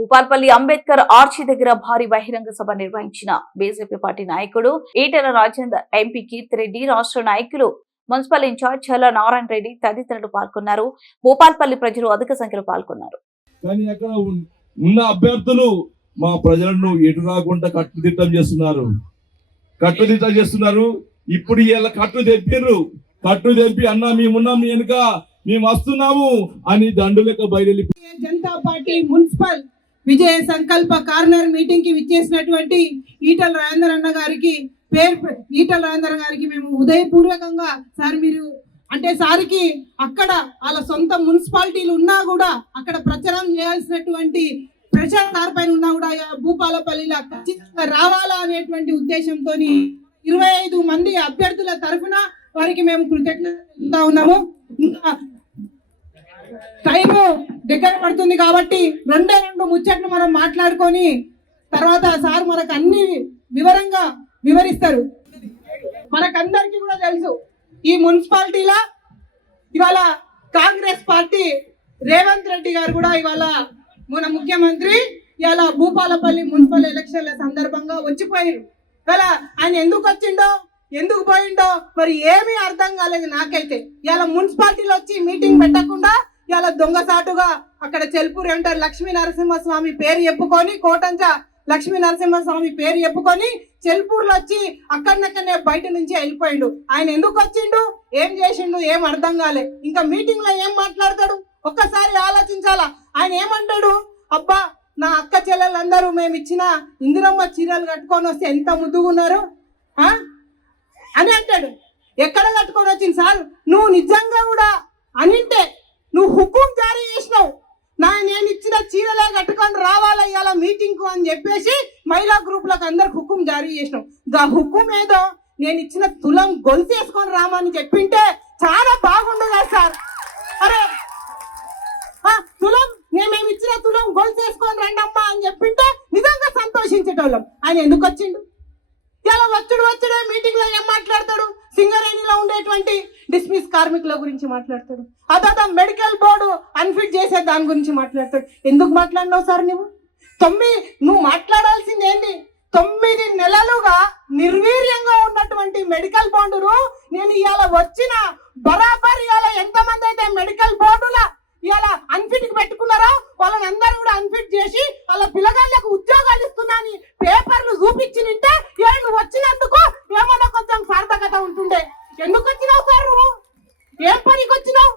Bhupalpally Ambedkar arch దగ్గర భారీ బహిరంగ సభ నిర్వహించిన బీజేపీ పార్టీ నాయకుడు ఈటెల రాజేందర్, ఎంపీ కీర్తిరెడ్డి, రాష్ట్ర నాయకులు, మున్సిపల్ ఇన్ఛార్జ్ చల్ల నారాయణ రెడ్డి తదితరులు పాల్గొన్నారు. భూపాల్పల్లి ప్రజలు అధిక సంఖ్యలో పాల్గొన్నారు. కానీ అక్కడ ఉన్న అభ్యర్థులు మా ప్రజలను ఎటు రాకుండా కట్టుదిట్టం చేస్తున్నారు. ఇప్పుడు ఇలా కట్టు తెప్పి అన్నా మేమున్నాం, మీ వెనుక మేము వస్తున్నాము అని దండు లెక్క బయలు. జనతా పార్టీ మున్సిపల్ విజయ సంకల్ప కార్నర్ మీటింగ్ కి విచ్చేసినటువంటి ఈటెల రాజేందర్ అన్న గారికి మేము ఉదయపూర్వకంగా సార్, మీరు అంటే సార్కి అక్కడ వాళ్ళ సొంత మున్సిపాలిటీలు ఉన్నా కూడా అక్కడ ప్రచారం చేయాల్సినటువంటి ప్రెషర్ సార్ పైన ఉన్నా కూడా భూపాలపల్లిలో ఖచ్చితంగా రావాలా అనేటువంటి ఉద్దేశంతో 25 మంది అభ్యర్థుల తరఫున వారికి మేము కృతజ్ఞత ఉన్నాము. ఇంకా టైం దగ్గర పడుతుంది కాబట్టి 2 ముచ్చట్లు మనం మాట్లాడుకొని తర్వాత సార్ మనకు అన్ని వివరంగా వివరిస్తారు. మనకందరికీ కూడా తెలుసు, ఈ మున్సిపాలిటీలో ఇవాళ కాంగ్రెస్ పార్టీ రేవంత్ రెడ్డి గారు కూడా ఇవాళ మన ముఖ్యమంత్రి ఇవాళ భూపాలపల్లి మున్సిపల్ ఎలక్షన్ల సందర్భంగా వచ్చిపోయారు. ఇవాళ ఆయన ఎందుకు వచ్చిండో ఎందుకు పోయిండో మరి ఏమీ అర్థం కాలేదు నాకైతే. ఇవాళ మున్సిపాలిటీలో వచ్చి మీటింగ్ పెట్టకుండా ఇవాళ దొంగసాటుగా అక్కడ చెల్పూరు ఎంటర్ లక్ష్మీ నరసింహస్వామి పేరు చెప్పుకొని, కోటంచ లక్ష్మీ నరసింహస్వామి పేరు చెప్పుకొని చెల్పూర్లో వచ్చి అక్కడనే బయట నుంచి వెళ్ళిపోయిండు. ఆయన ఎందుకు వచ్చిండు, ఏం చేసిండు, ఏం అర్థం కాలే. ఇంకా మీటింగ్ లో ఏం మాట్లాడతాడు ఒక్కసారి ఆలోచించాలా. ఆయన ఏమంటాడు, అబ్బా నా అక్క చెల్లెలందరూ మేము ఇచ్చిన ఇందిరమ్మ చీరలు కట్టుకొని వస్తే ఎంత ముద్దుగున్నారు అని అంటాడు. ఎక్కడ కట్టుకొని వచ్చింది సార్? నువ్వు నిజంగా కూడా అనింటే నువ్వు హుకుం జారీ చేసినావు, నేను ఇచ్చిన చీరలే కట్టుకొని రావాలా ఇవాళ మీటింగ్ కు అని చెప్పేసి మహిళా గ్రూపులకు అందరికి హుకుం జారీ చేసినావు. దా హుకుం ఏదో నేను ఇచ్చిన తులం గొలుసు వేసుకొని రామని చెప్పింటే చాలా బాగుండు కదా సార్. అరే తులం మేము ఇచ్చిన తులం గొలుసు వేసుకొని రండమ్మా అని చెప్పింటే నిజంగా సంతోషించేటోళ్ళం. ఆయన ఎందుకు వచ్చిండు? ఇలా వచ్చుడే మీటింగ్ లో ఏం మాట్లాడతాడు? సింగరేణిలో ఉండేటువంటి డిస్మిస్ కార్మికుల గురించి మాట్లాడతాడు. అదా మెడికల్ బోర్డు అన్ఫిట్ చేసే దాని గురించి మాట్లాడతాడు. ఎందుకు మాట్లాడినావు సార్? నువ్వు మాట్లాడాల్సింది ఏంటి? 9 నెలలుగా నిర్వీర్యంగా ఉన్నటువంటి మెడికల్ బోర్డును నేను ఇవాళ వచ్చిన బరాబర్ ఇవాళ ఎంతమంది అయితే మెడికల్ బోర్డులా ఇవాళ అన్ఫిట్ కి పెట్టుకున్నారో వాళ్ళని అందరూ కూడా అన్ఫిట్ చేసి వాళ్ళ పిల్లగాళ్ళకు ఉద్యోగాలు ఇస్తున్నాని పేపర్లు చూపించినింటే నువ్వు వచ్చినందుకు ఏమన్నా కొంచెం సార్థకత ఉంటుండే. ఎందుకు వచ్చినావు సార్? నువ్వు ఏం పనికి వచ్చినావు?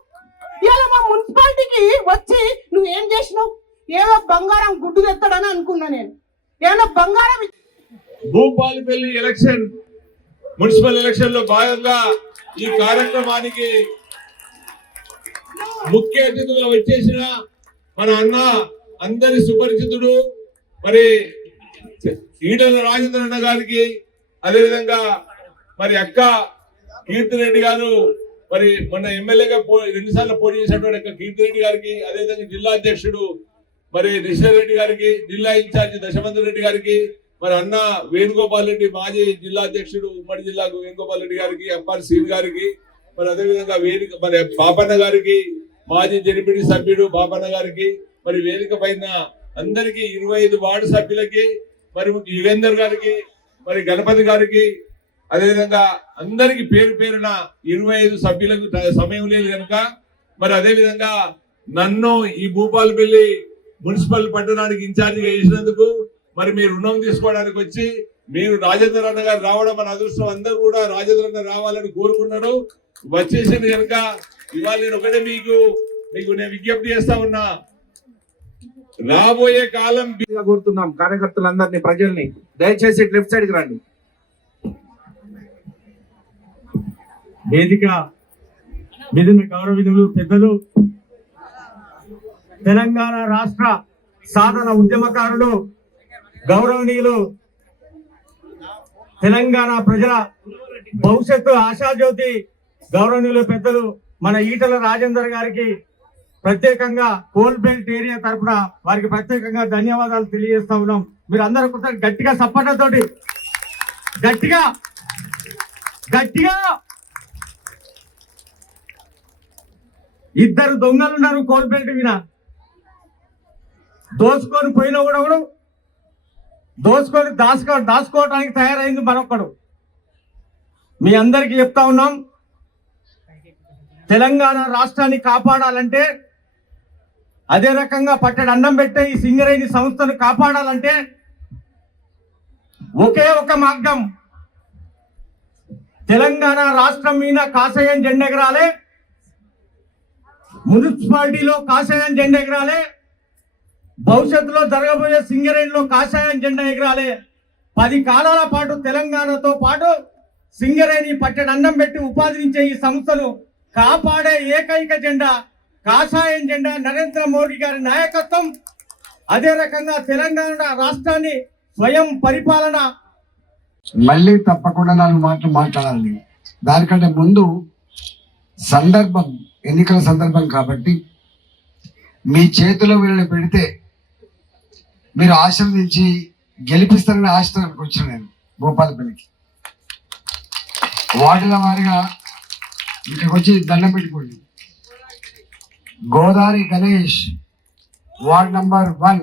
ఇవాళ మా మున్సిపాలిటీకి వచ్చి నువ్వేం చేసినావు? ఏదో బంగారం గుడ్డు తెస్తాడని అనుకున్నా నేను. ఏమన్నా బంగారం భూపాలపల్లి ఎలక్షన్ మున్సిపల్ ఎలక్షన్ లో భాగంగా ఈ కార్యక్రమానికి ముఖ్య అతిథులుగా వచ్చేసిన మన అన్న అందరి సుపరిచితుడు మరి ఈటెల రాజేందర్ అన్న గారికి, అదేవిధంగా మరి అక్క కీర్తిరెడ్డి గారు, మరి మొన్న ఎమ్మెల్యేగా 2 సార్లు పోటీ చేసినటువంటి అక్క కీర్తిరెడ్డి గారికి, అదేవిధంగా జిల్లా అధ్యక్షుడు మరి రిషారెడ్డి గారికి, జిల్లా ఇన్ఛార్జి దశమంత్ రెడ్డి గారికి, మరి అన్న వేణుగోపాల్ రెడ్డి మాజీ జిల్లా అధ్యక్షుడు ఉమ్మడి జిల్లాకు వేణుగోపాల్ రెడ్డి గారికి, అప్పారి సీన్ గారికి, మరి అదేవిధంగా మరి బాపన్న గారికి, మాజీ జడిపిడి సభ్యుడు బాపన్న గారికి, మరి వేదిక పైన అందరికి 25 వార్డు సభ్యులకి, మరి యుగేందర్ గారికి, మరి గణపతి గారికి, అదేవిధంగా అందరికి పేరున 25 సభ్యులకు సమయం లేదు కనుక మరి అదేవిధంగా నన్ను ఈ భూపాలపల్లి మున్సిపల్ పట్టణానికి ఇన్ఛార్జిగా చేసినందుకు మరి మీరు రుణం తీసుకోవడానికి వచ్చి మీరు రాజేంద్ర అన్న గారు రావడం మన అదృష్టం. అందరూ కూడా రాజేంద్ర అన్న రావాలని కోరుకున్నాడు. వచ్చేసింది కనుక ఇవాళ నేను ఒకటే మీకు నేను విజ్ఞప్తి చేస్తా ఉన్నా, రాబోయే కాలం కోరుతున్నాం కార్యకర్తలందరినీ, ప్రజల్ని దయచేసి లెఫ్ట్ సైడ్ కి రండి. వేదిక మిగిలిన గౌరవనీయులు పెద్దలు, తెలంగాణ రాష్ట్ర సాధన ఉద్యమకారులు, గౌరవనీయులు, తెలంగాణ ప్రజల భవిష్యత్తు ఆశాజ్యోతి గౌరవనీయులు పెద్దలు మన ఈటెల రాజేందర్ గారికి ప్రత్యేకంగా కోల్బెల్ట్ ఏరియా తరఫున వారికి ప్రత్యేకంగా ధన్యవాదాలు తెలియజేస్తా ఉన్నాం. మీరు అందరూ కూడా గట్టిగా సపోర్ట్తోటి గట్టిగా ఇద్దరు దొంగలు ఉన్నారు కోల్బెల్ట్ మీద. దోసుకొని పోయినా కూడా దోసుకొని దాచుకోవడానికి తయారైంది మరొకడు. మీ అందరికీ చెప్తా ఉన్నాం, తెలంగాణ రాష్ట్రాన్ని కాపాడాలంటే, అదే రకంగా పట్టెడు అన్నం పెట్టే ఈ సింగరేణి సంస్థను కాపాడాలంటే ఒకే ఒక మార్గం, తెలంగాణ రాష్ట్రం మీద కాషాయం జెండా ఎగరాలి, మున్సిపాలిటీలో కాషాయం జెండా ఎగరాలి, భవిష్యత్తులో జరగబోయే సింగరేణిలో కాషాయం జెండా ఎగరాలి. 10 కాలాల పాటు తెలంగాణతో పాటు సింగరేణి పట్టెడు అన్నం పెట్టి ఉపాధించే ఈ సంస్థను కాపాడే ఏకైక జెండా కాషాయం జెండా, నరేంద్ర మోడీ గారి నాయకత్వం. అదే రకంగా తెలంగాణ రాష్ట్రాన్ని స్వయం పరిపాలన. మళ్ళీ తప్పకుండా 4 మాటలు మాట్లాడాలి. దానికంటే ముందు సందర్భం, ఎన్నికల సందర్భం కాబట్టి మీ చేతిలో వీళ్ళని పెడితే మీరు ఆశీర్వదించి గెలిపిస్తారని ఆశతో వచ్చిన నేను భూపాలపల్లికి వార్డుల వారిగా ఇక్కడికి వచ్చి దండం పెట్టుకోండి. Godavari Ganesh, ward number 1.